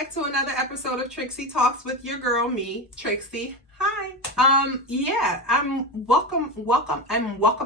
back to another episode of Trixie Talks with your girl, me, Trixie. Hi. I'm welcome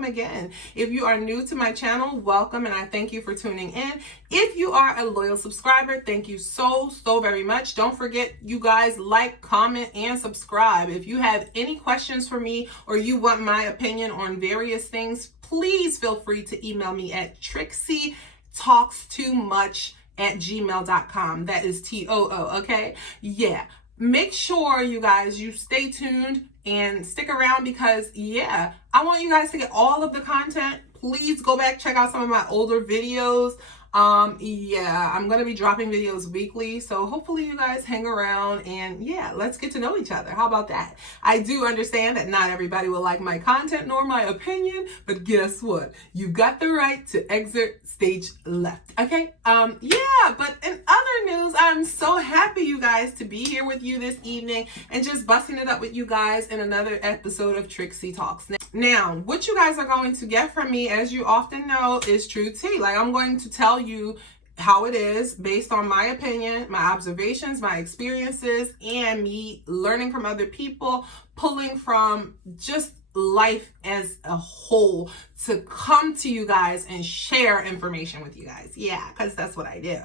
again. If you are new to my channel, welcome, and I thank you for tuning in. If you are a loyal subscriber, thank you so very much. Don't forget, you guys, like, comment, and subscribe. If you have any questions for me or you want my opinion on various things, please feel free to email me at trixietalkstoomuch@gmail.com. That is TOO, okay? Yeah. Make sure, you guys, you stay tuned and stick around because, I want you guys to get all of the content. Please go back, check out some of my older videos. I'm going to be dropping videos weekly, so hopefully you guys hang around and let's get to know each other. How about that? I do understand that not everybody will like my content nor my opinion, but guess what? You've got the right to exit stage left, okay? But in other news, I'm so happy, you guys, to be here with you this evening and just busting it up with you guys in another episode of Trixie Talks. Now, what you guys are going to get from me, as you often know, is true tea. Like, I'm going to tell you how it is based on my opinion, my observations, my experiences, and me learning from other people, pulling from just life as a whole to come to you guys and share information with you guys. Yeah, because that's what I do.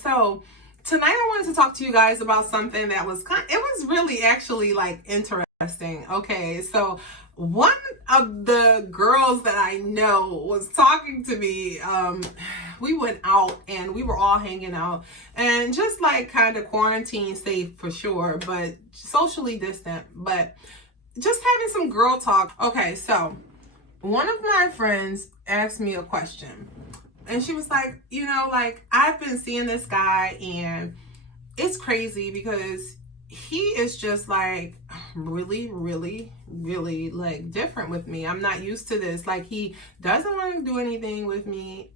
So tonight I wanted to talk to you guys about something that was it was really actually like interesting. Okay, so one of the girls that I know was talking to me. We went out and we were all hanging out and just like kind of quarantine safe for sure, but socially distant, but just having some girl talk. Okay, so one of my friends asked me a question and she was like, I've been seeing this guy and it's crazy because he is just like really like different with me. I'm not used to this. Like, he doesn't want to do anything with me.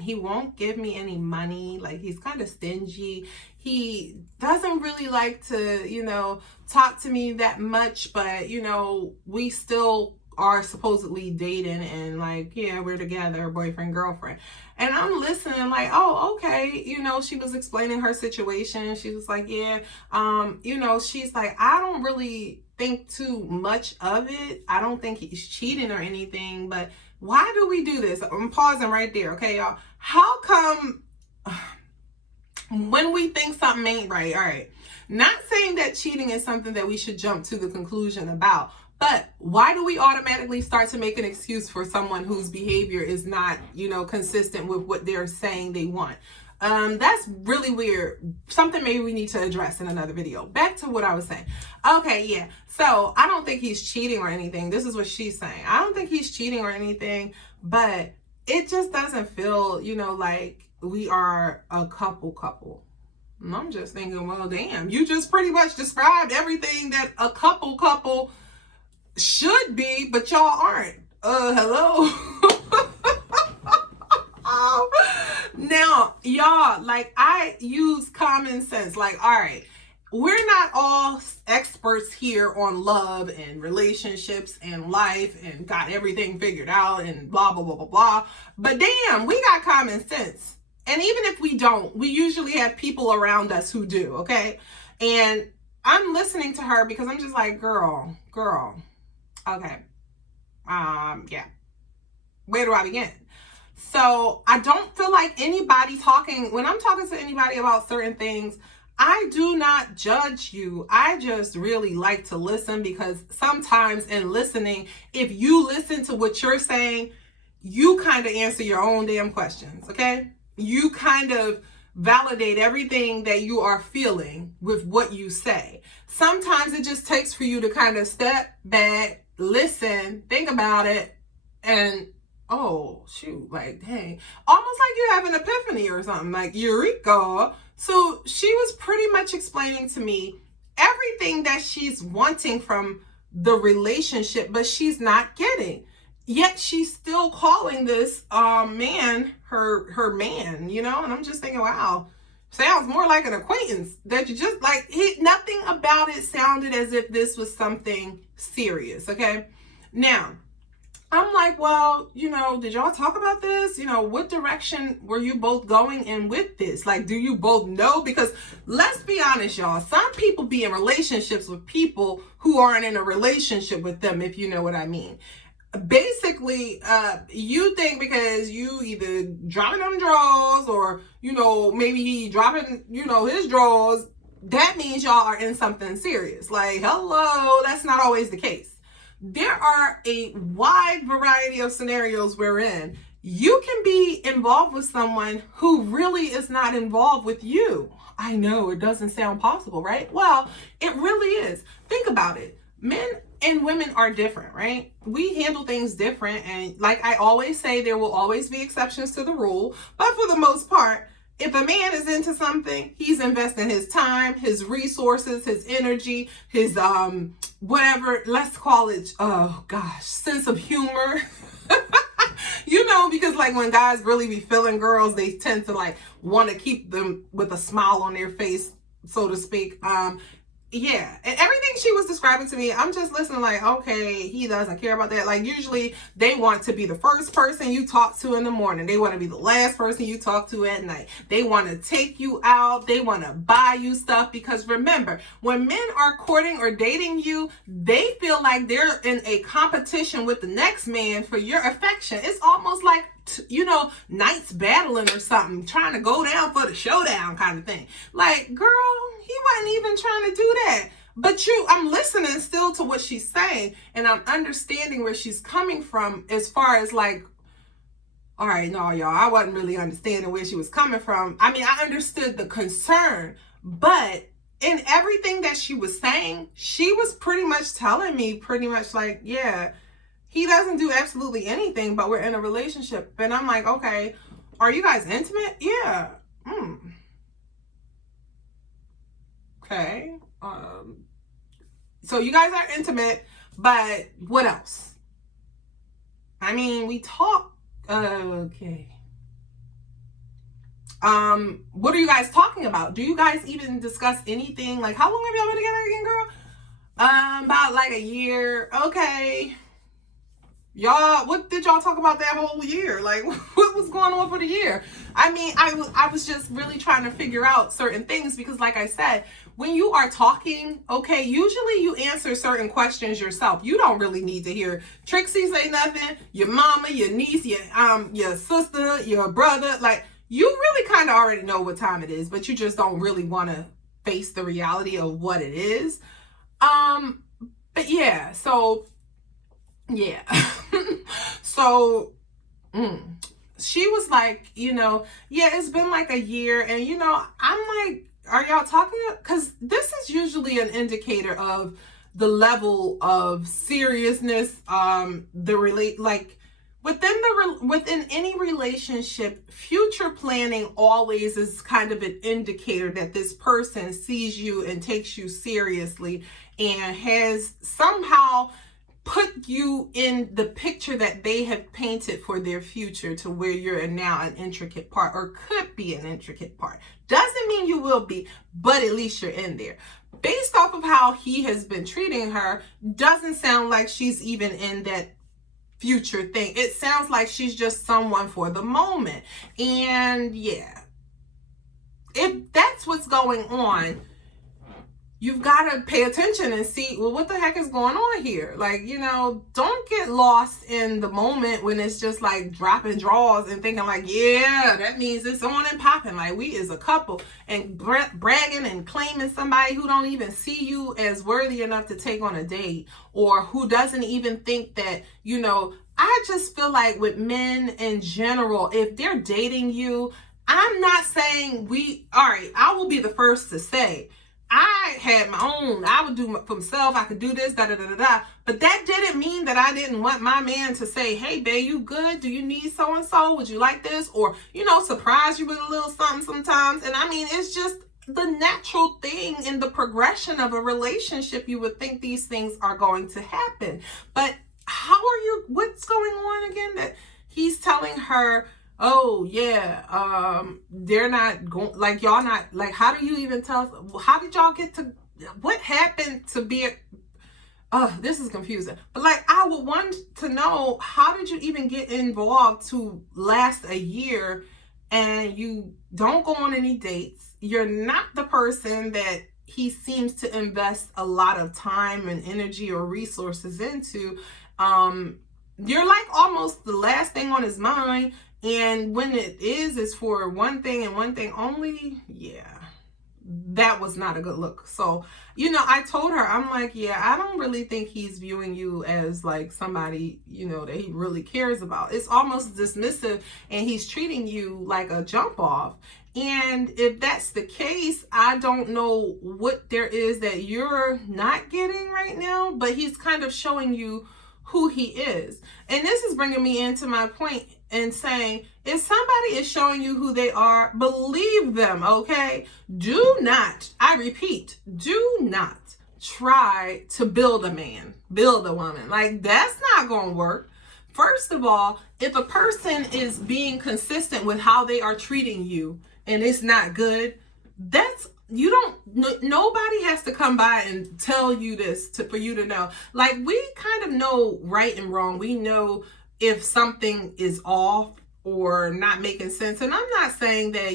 He won't give me any money. Like, he's kind of stingy. He doesn't really like to, talk to me that much, but we still are supposedly dating and like, we're together, boyfriend, girlfriend. And I'm listening like, oh, okay. She was explaining her situation. She was like, she's like, I don't really think too much of it. I don't think he's cheating or anything, but why do we do this? I'm pausing right there. Okay, y'all. How come when we think something ain't right? All right. Not saying that cheating is something that we should jump to the conclusion about, but why do we automatically start to make an excuse for someone whose behavior is not, consistent with what they're saying they want? That's really weird. Something maybe we need to address in another video. Back to what I was saying. Okay, yeah. So I don't think he's cheating or anything. This is what she's saying. I don't think he's cheating or anything, but it just doesn't feel, like we are a couple. And I'm just thinking, well, damn, you just pretty much described everything that a couple should be, but y'all aren't. Hello. Now, y'all, like, I use common sense. Like, all right, we're not all experts here on love and relationships and life and got everything figured out and blah, blah, blah, blah, blah. But damn, we got common sense. And even if we don't, we usually have people around us who do, okay? And I'm listening to her because I'm just like, girl. Okay. Where do I begin? So I don't feel like anybody when I'm talking to anybody about certain things, I do not judge you. I just really like to listen because sometimes in listening, if you listen to what you're saying, you kind of answer your own damn questions, okay? You kind of validate everything that you are feeling with what you say. Sometimes it just takes for you to kind of step back, listen, think about it, and oh shoot, like dang, almost like you have an epiphany or something, like eureka. So she was pretty much explaining to me everything that she's wanting from the relationship, but she's not getting. Yet she's still calling this man her man, and I'm just thinking, wow, sounds more like an acquaintance that you just like. Nothing about it sounded as if this was something serious. Okay, now I'm like, well, did y'all talk about this? What direction were you both going in with this? Like, do you both know? Because let's be honest, y'all, some people be in relationships with people who aren't in a relationship with them, if you know what I mean. Basically, you think because you either dropping them drawers or, maybe he dropping, his drawers, that means y'all are in something serious. Like, hello, that's not always the case. There are a wide variety of scenarios wherein you can be involved with someone who really is not involved with you. I know it doesn't sound possible, right? Well, it really is. Think about it. Men and women are different, right? We handle things different. And like I always say, there will always be exceptions to the rule. But for the most part, if a man is into something, he's investing his time, his resources, his energy, his whatever, let's call it, oh gosh, sense of humor. Because like when guys really be feeling girls, they tend to like want to keep them with a smile on their face, so to speak. Yeah, and everything she was describing to me, I'm just listening like, okay, he doesn't care about that. Like, usually they want to be the first person you talk to in the morning. They want to be the last person you talk to at night. They want to take you out. They want to buy you stuff. Because remember, when men are courting or dating you, they feel like they're in a competition with the next man for your affection. It's almost like, knights battling or something, trying to go down for the showdown kind of thing. Like, girl, he wasn't even trying to do that. But I'm listening still to what she's saying, and I'm understanding where she's coming from as far as like, all right, no, y'all, I wasn't really understanding where she was coming from. I mean, I understood the concern, but in everything that she was saying, she was pretty much telling me pretty much like, yeah, he doesn't do absolutely anything, but we're in a relationship. And I'm like, okay, are you guys intimate? Yeah. Okay. So you guys are intimate, but what else? I mean, we talk. Okay. What are you guys talking about? Do you guys even discuss anything? Like, how long have y'all been together again, girl? About like a year. Okay. Y'all, what did y'all talk about that whole year? Like, what was going on for the year? I mean, I was just really trying to figure out certain things because, like I said, when you are talking, okay, usually you answer certain questions yourself. You don't really need to hear Trixie say nothing, your mama, your niece, your sister, your brother. Like, you really kind of already know what time it is, but you just don't really want to face the reality of what it is. But yeah, so yeah. So she was like, yeah, it's been like a year. And, I'm like, are y'all talking? Because this is usually an indicator of the level of seriousness, within any relationship, future planning always is kind of an indicator that this person sees you and takes you seriously and has somehow put you in the picture that they have painted for their future to where you're now an intricate part or could be an intricate part. Doesn't mean you will be, but at least you're in there. Based off of how he has been treating her, doesn't sound like she's even in that future thing. It sounds like she's just someone for the moment. And yeah, if that's what's going on, you've got to pay attention and see, well, what the heck is going on here? Like, don't get lost in the moment when it's just like dropping draws and thinking like, yeah, that means it's on and popping. Like, we is a couple, and bragging and claiming somebody who don't even see you as worthy enough to take on a date, or who doesn't even think that, I just feel like with men in general, if they're dating you, I'm not saying all right, I will be the first to say, I had my own, I would do for myself, I could do this, da-da-da-da-da. But that didn't mean that I didn't want my man to say, hey, babe, you good? Do you need so-and-so? Would you like this? Or, surprise you with a little something sometimes. And I mean, it's just the natural thing in the progression of a relationship. You would think these things are going to happen. But what's going on again? That he's telling her, oh yeah, they're not going, like, y'all not, like, how do you even tell, how did y'all get to, what happened to be, oh, this is confusing. But like, I would want to know, how did you even get involved to last a year and you don't go on any dates? You're not the person that he seems to invest a lot of time and energy or resources into. You're like almost the last thing on his mind. And when it is for one thing and one thing only, yeah, that was not a good look. So, I told her, I'm like, yeah, I don't really think he's viewing you as like somebody, that he really cares about. It's almost dismissive, and he's treating you like a jump off. And if that's the case, I don't know what there is that you're not getting right now, but he's kind of showing you who he is. And this is bringing me into my point and saying, if somebody is showing you who they are, believe them, okay? Do not, I repeat, do not try to build a man, build a woman. Like, that's not going to work. First of all, if a person is being consistent with how they are treating you and it's not good, nobody has to come by and tell you this for you to know. Like, we kind of know right and wrong. We know if something is off or not making sense. And I'm not saying that,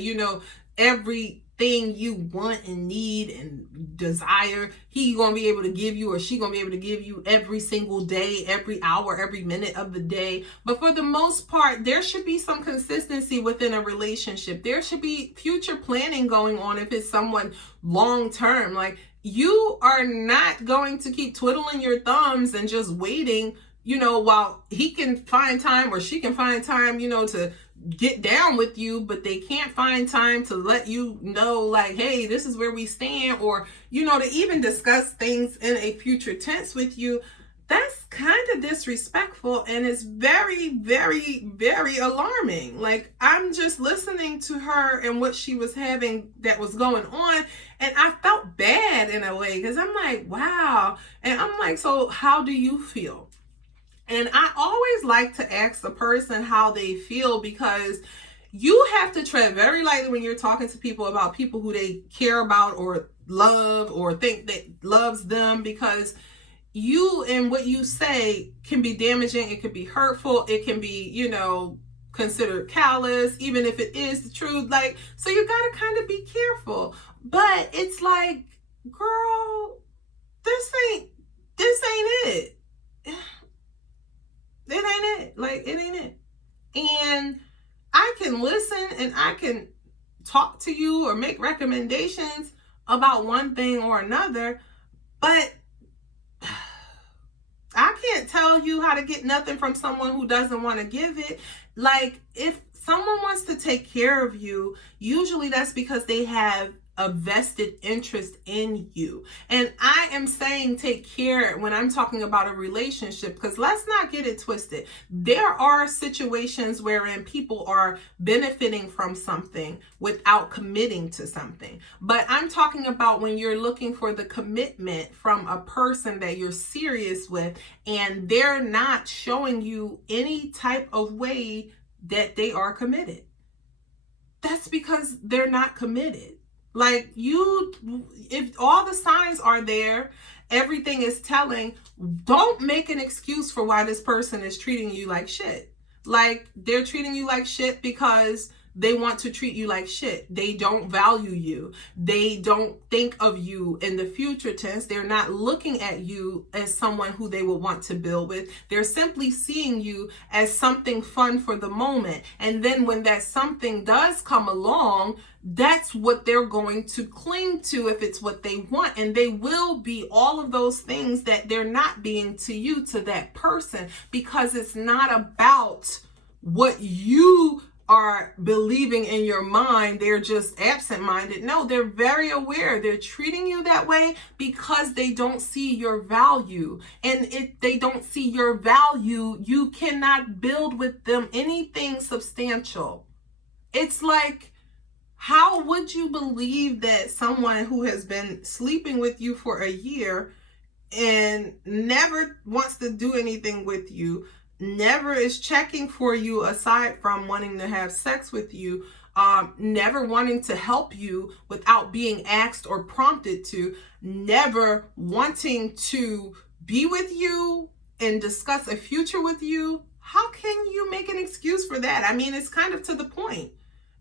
everything you want and need and desire, he gonna be able to give you, or she gonna be able to give you every single day, every hour, every minute of the day. But for the most part, there should be some consistency within a relationship. There should be future planning going on if it's someone long term. Like, you are not going to keep twiddling your thumbs and just waiting, while he can find time or she can find time, to get down with you, but they can't find time to let you know, like, hey, this is where we stand, or, to even discuss things in a future tense with you. That's kind of disrespectful, and it's very, very, very alarming. Like, I'm just listening to her and what she was having that was going on, and I felt bad in a way, because I'm like, wow. And I'm like, so how do you feel? And I always like to ask the person how they feel, because you have to tread very lightly when you're talking to people about people who they care about or love or think that loves them, because you and what you say can be damaging. It can be hurtful. It can be, considered callous, even if it is the truth. Like, so you got to kind of be careful. But it's like, girl, this ain't it. It ain't it. Like, it ain't it. And I can listen and I can talk to you or make recommendations about one thing or another, but I can't tell you how to get nothing from someone who doesn't want to give it. Like, if someone wants to take care of you, usually that's because they have a vested interest in you. And I am saying take care when I'm talking about a relationship, because let's not get it twisted. There are situations wherein people are benefiting from something without committing to something. But I'm talking about when you're looking for the commitment from a person that you're serious with, and they're not showing you any type of way that they are committed. That's because they're not committed. Like, if all the signs are there, everything is telling, don't make an excuse for why this person is treating you like shit. Like, they're treating you like shit because they want to treat you like shit. They don't value you. They don't think of you in the future tense. They're not looking at you as someone who they would want to build with. They're simply seeing you as something fun for the moment. And then when that something does come along, that's what they're going to cling to if it's what they want. And they will be all of those things that they're not being to you, to that person, because it's not about what you are believing in your mind. They're just absent-minded. No, they're very aware. They're treating you that way because they don't see your value. And if they don't see your value, you cannot build with them anything substantial. It's like, how would you believe that someone who has been sleeping with you for a year and never wants to do anything with you, never is checking for you aside from wanting to have sex with you, never wanting to help you without being asked or prompted to, never wanting to be with you and discuss a future with you, how can you make an excuse for that? I mean, it's kind of to the point.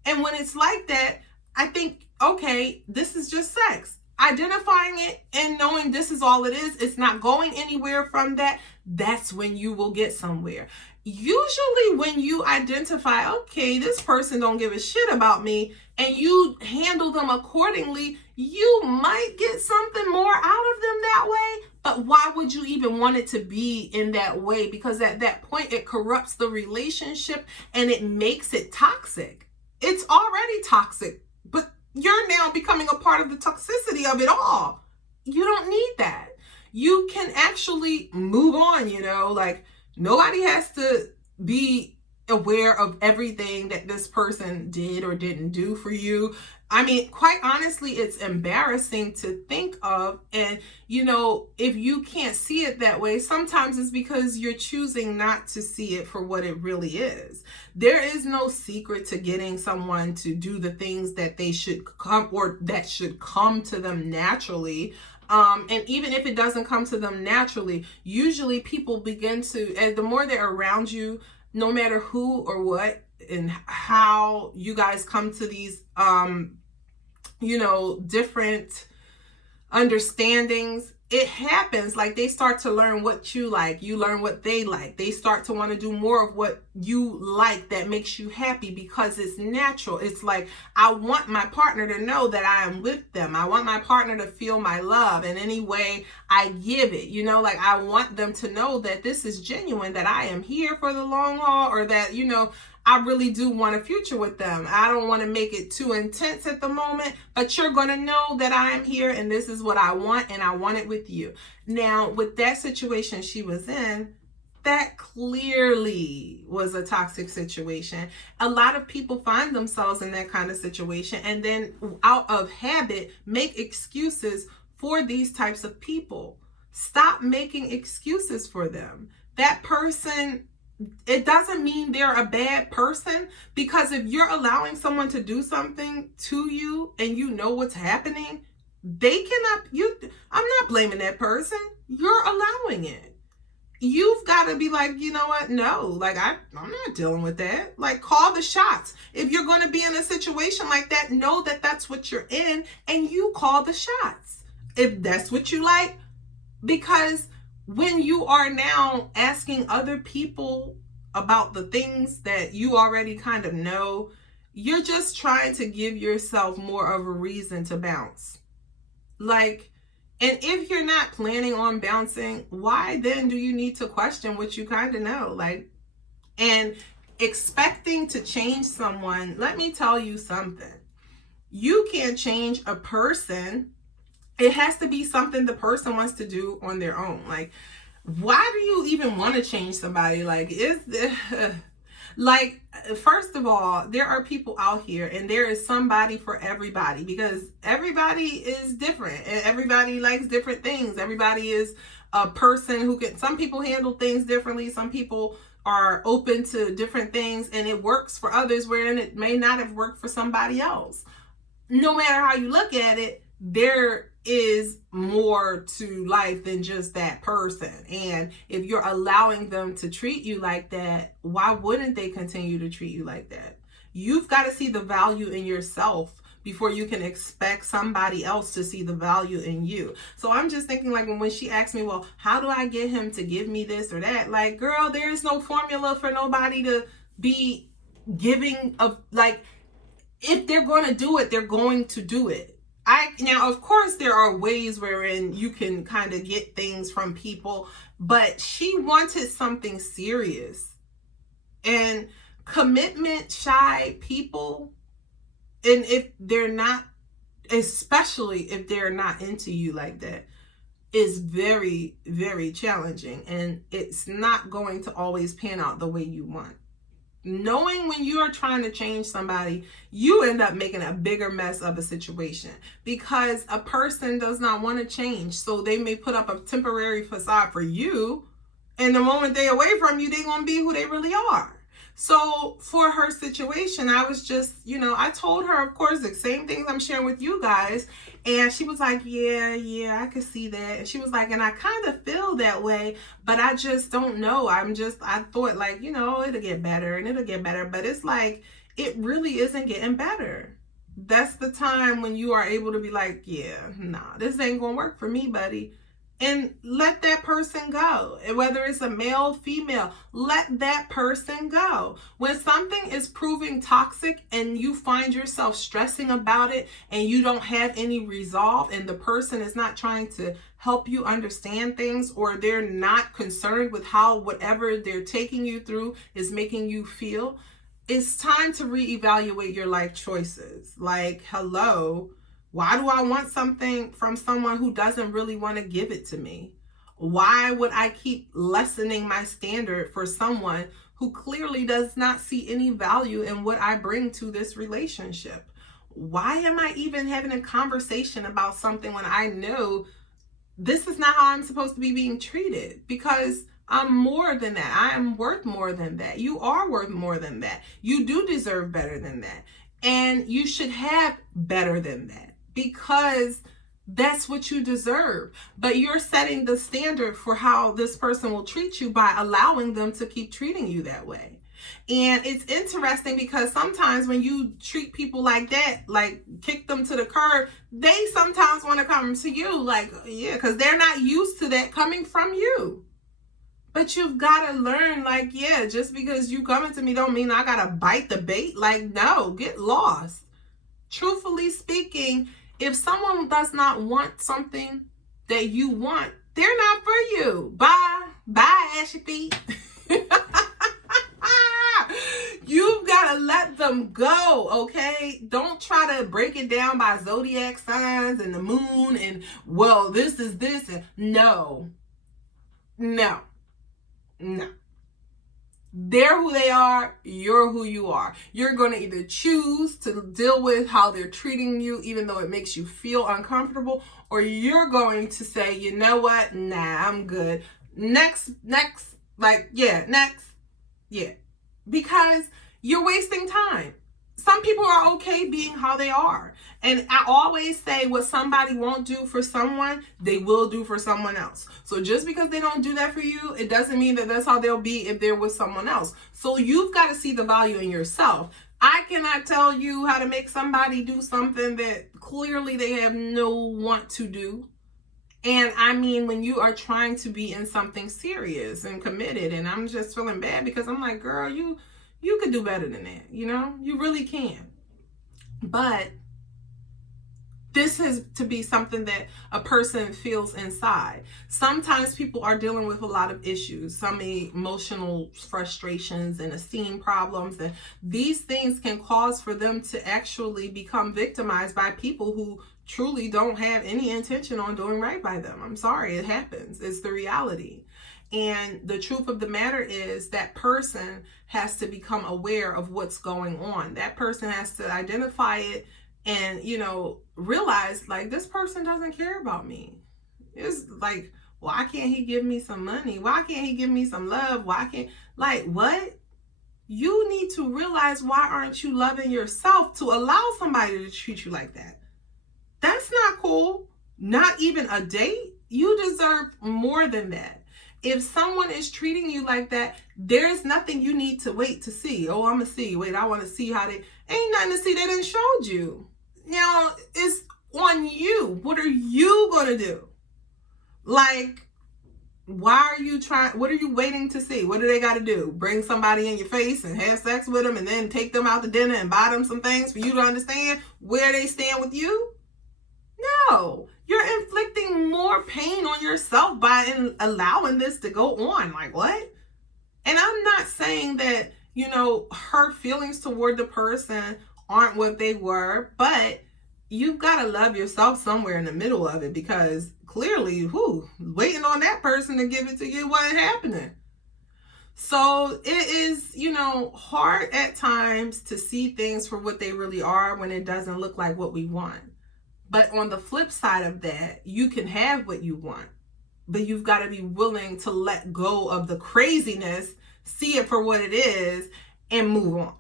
And when it's like that, I think, okay, this is just sex. Identifying it and knowing this is all it is, it's not going anywhere from that, that's when you will get somewhere. Usually when you identify, okay, this person don't give a shit about me, and you handle them accordingly, you might get something more out of them that way. But why would you even want it to be in that way? Because at that point, it corrupts the relationship and it makes it toxic. It's already toxic, but you're now becoming a part of the toxicity of it all. You don't need that. You can actually move on, like nobody has to be aware of everything that this person did or didn't do for you. I mean, quite honestly, it's embarrassing to think of. And, if you can't see it that way, sometimes it's because you're choosing not to see it for what it really is. There is no secret to getting someone to do the things that they should come or that should come to them naturally. And even if it doesn't come to them naturally, usually people begin to, as the more they're around you, no matter who or what and how you guys come to these, different understandings, it happens. Like they start to learn what you like. You learn what they like. They start to want to do more of what you like that makes you happy because it's natural. It's like, I want my partner to know that I am with them. I want my partner to feel my love in any way I give it. Like I want them to know that this is genuine, that I am here for the long haul, or that, I really do want a future with them. I don't want to make it too intense at the moment, but you're going to know that I am here and this is what I want, and I want it with you. Now, with that situation she was in, that clearly was a toxic situation. A lot of people find themselves in that kind of situation and then out of habit make excuses for these types of people. Stop making excuses for them. That person, it doesn't mean they're a bad person, because if you're allowing someone to do something to you and you know what's happening, I'm not blaming that person. You're allowing it. You've got to be like, you know what? No, like I'm not dealing with that. Like, call the shots. If you're going to be in a situation like that, know that that's what you're in and you call the shots. If that's what you like, because when you are now asking other people about the things that you already kind of know, you're just trying to give yourself more of a reason to bounce. Like, and if you're not planning on bouncing, why then do you need to question what you kind of know? Like, and expecting to change someone, let me tell you something. You can't change a person. It has to be something the person wants to do on their own. Like, why do you even want to change somebody? Like, first of all, there are people out here and there is somebody for everybody, because everybody is different and everybody likes different things. Everybody is a person who some people handle things differently. Some people are open to different things and it works for others, wherein it may not have worked for somebody else. No matter how you look at it, there is more to life than just that person. And if you're allowing them to treat you like that, why wouldn't they continue to treat you like that? You've got to see the value in yourself before you can expect somebody else to see the value in you. So I'm just thinking, like, when she asked me, well, how do I get him to give me this or that? Like, girl, there is no formula for nobody to be giving of, like, if they're going to do it, they're going to do it. Now, of course, there are ways wherein you can kind of get things from people, but she wanted something serious. And commitment shy people, and if they're not, especially if they're not into you like that, is very, very challenging. And it's not going to always pan out the way you want. Knowing when you are trying to change somebody, you end up making a bigger mess of a situation, because a person does not want to change. So they may put up a temporary facade for you, and the moment they're away from you, they're going to be who they really are. So for her situation, I was just, I told her, of course, the same things I'm sharing with you guys. And she was like, yeah, I could see that. And she was like, and I kind of feel that way, but I just don't know. I thought like, it'll get better and it'll get better. But it's like, it really isn't getting better. That's the time when you are able to be like, yeah, nah, this ain't gonna work for me, buddy. And let that person go. Whether it's a male, female, let that person go. When something is proving toxic and you find yourself stressing about it and you don't have any resolve and the person is not trying to help you understand things, or they're not concerned with how whatever they're taking you through is making you feel, it's time to reevaluate your life choices. Like, hello, why do I want something from someone who doesn't really want to give it to me? Why would I keep lessening my standard for someone who clearly does not see any value in what I bring to this relationship? Why am I even having a conversation about something when I know this is not how I'm supposed to be being treated? Because I'm more than that. I am worth more than that. You are worth more than that. You do deserve better than that. And you should have better than that, because that's what you deserve. But you're setting the standard for how this person will treat you by allowing them to keep treating you that way. And it's interesting because sometimes when you treat people like that, like kick them to the curb, they sometimes want to come to you like, yeah, because they're not used to that coming from you. But you've got to learn, like, yeah, just because you coming to me don't mean I got to bite the bait. Like, no, get lost. Truthfully speaking, if someone does not want something that you want, they're not for you. Bye, ashy feet. You've got to let them go, okay? Don't try to break it down by zodiac signs and the moon and, well, this is this. And no. They're who they are. You're who you are. You're going to either choose to deal with how they're treating you, even though it makes you feel uncomfortable, or you're going to say, you know what? Nah, I'm good. Next. Yeah. Because you're wasting time. Some people are okay being how they are. And I always say what somebody won't do for someone, they will do for someone else. So just because they don't do that for you, it doesn't mean that that's how they'll be if they're with someone else. So you've got to see the value in yourself. I cannot tell you how to make somebody do something that clearly they have no want to do. And I mean, when you are trying to be in something serious and committed, and I'm just feeling bad because I'm like, girl, you could do better than that. You really can. But this has to be something that a person feels inside. Sometimes people are dealing with a lot of issues, some emotional frustrations and esteem problems. And these things can cause for them to actually become victimized by people who truly don't have any intention on doing right by them. I'm sorry, it happens. It's the reality. And the truth of the matter is that person has to become aware of what's going on. That person has to identify it and, realize like, this person doesn't care about me. It's like, why can't he give me some money? Why can't he give me some love? Why can't, like, what? You need to realize, why aren't you loving yourself to allow somebody to treat you like that? That's not cool. Not even a date. You deserve more than that. If someone is treating you like that, there's nothing you need to wait to see. Oh, I'm going to see. Wait, I want to see how they... Ain't nothing to see. They done showed you. Now, it's on you. What are you going to do? Like, why are you trying... What are you waiting to see? What do they got to do? Bring somebody in your face and have sex with them and then take them out to dinner and buy them some things for you to understand where they stand with you? No. You're inflicting more pain on yourself by allowing this to go on. Like, what? And I'm not saying that, her feelings toward the person aren't what they were, but you've got to love yourself somewhere in the middle of it, because clearly, waiting on that person to give it to you wasn't happening. So it is, hard at times to see things for what they really are when it doesn't look like what we want. But on the flip side of that, you can have what you want, but you've got to be willing to let go of the craziness, see it for what it is, and move on.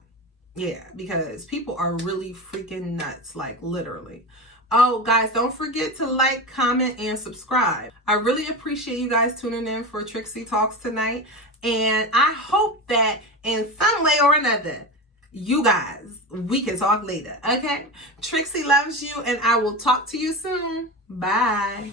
Yeah, because people are really freaking nuts, like literally. Oh, guys, don't forget to like, comment, and subscribe. I really appreciate you guys tuning in for Trixie Talks tonight. And I hope that in some way or another, you guys, we can talk later, okay? Trixie loves you, and I will talk to you soon. Bye.